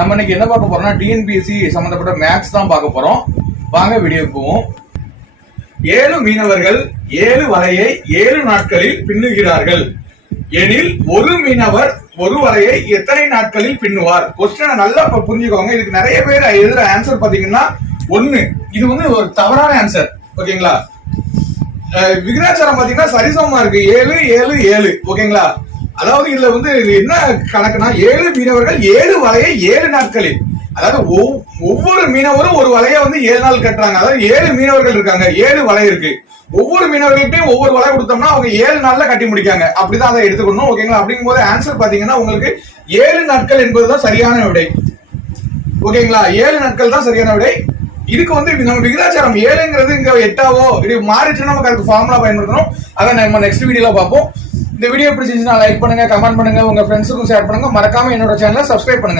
நம்ம இன்னைக்கு என்ன பார்க்க போறோம்னா டிஎன்பிஎஸ்சி சம்பந்தப்பட்ட மேக்ஸ் தான் பார்க்க போறோம். வாங்க வீடியோ போவோம். 7 மீனவர்கள் 7 வலையை 7 நாட்களில் பின்னுகிறார்கள் எனில் ஒரு மீனவர் ஒரு வலையை எத்தனை நாட்களில் பின்னுவார்? கொஸ்டினை நல்லா புரிஞ்சுக்கோங்க. இதுக்கு நிறைய பேர் எழுதுற ஆன்சர் பாத்தீங்கன்னா 1. இது வந்து ஒரு தவறான ஆன்சர். ஓகேங்களா? விகிதாச்சாரம் பாத்தீங்கன்னா சரிசமமா இருக்கு. 7 7 7. ஓகேங்களா? அதாவது இதுல வந்து என்ன கணக்குனா 7 மீனவர்கள் 7 வலையை 7 நாட்களில், அதாவது ஒவ்வொரு மீனவரும் ஒரு வலையை வந்து 7 நாள் கட்டுறாங்க. அதாவது 7 மீனவர்கள் இருக்காங்க, 7 வலை இருக்கு. ஒவ்வொரு மீனவர்கள்ட்டையும் ஒவ்வொரு வலை கொடுத்தோம்னா அவங்க 7 நாள்ல கட்டி முடிக்காங்க. அப்படிதான் அதை எடுத்துக்கணும். ஓகேங்களா? அப்படிங்கும் போது ஆன்சர் பாத்தீங்கன்னா உங்களுக்கு 7 நாட்கள் என்பதுதான் சரியான விடை. ஓகேங்களா? 7 நாட்கள் தான் சரியான விடை. இதுக்கு வந்து நம்ம விகிதாச்சாரம் 7ங்கிறது இங்க 8ஆவோ இது மாறிச்சுன்னா நமக்கு அதுக்கு ஃபார்முலா பயன்படுத்தணும். அதை நம்ம நெக்ஸ்ட் வீடியோல பார்ப்போம். இந்த வீடியோ பிடிச்சிருந்துச்சுன்னா லைக் பண்ணுங்க, கமெண்ட் பண்ணுங்க, உங்க ஃப்ரெண்ட்ஸுக்கும் ஷேர் பண்ணுங்க. மறக்காம என்னோட சேனலை சப்ஸ்கிரைப் பண்ணுங்க.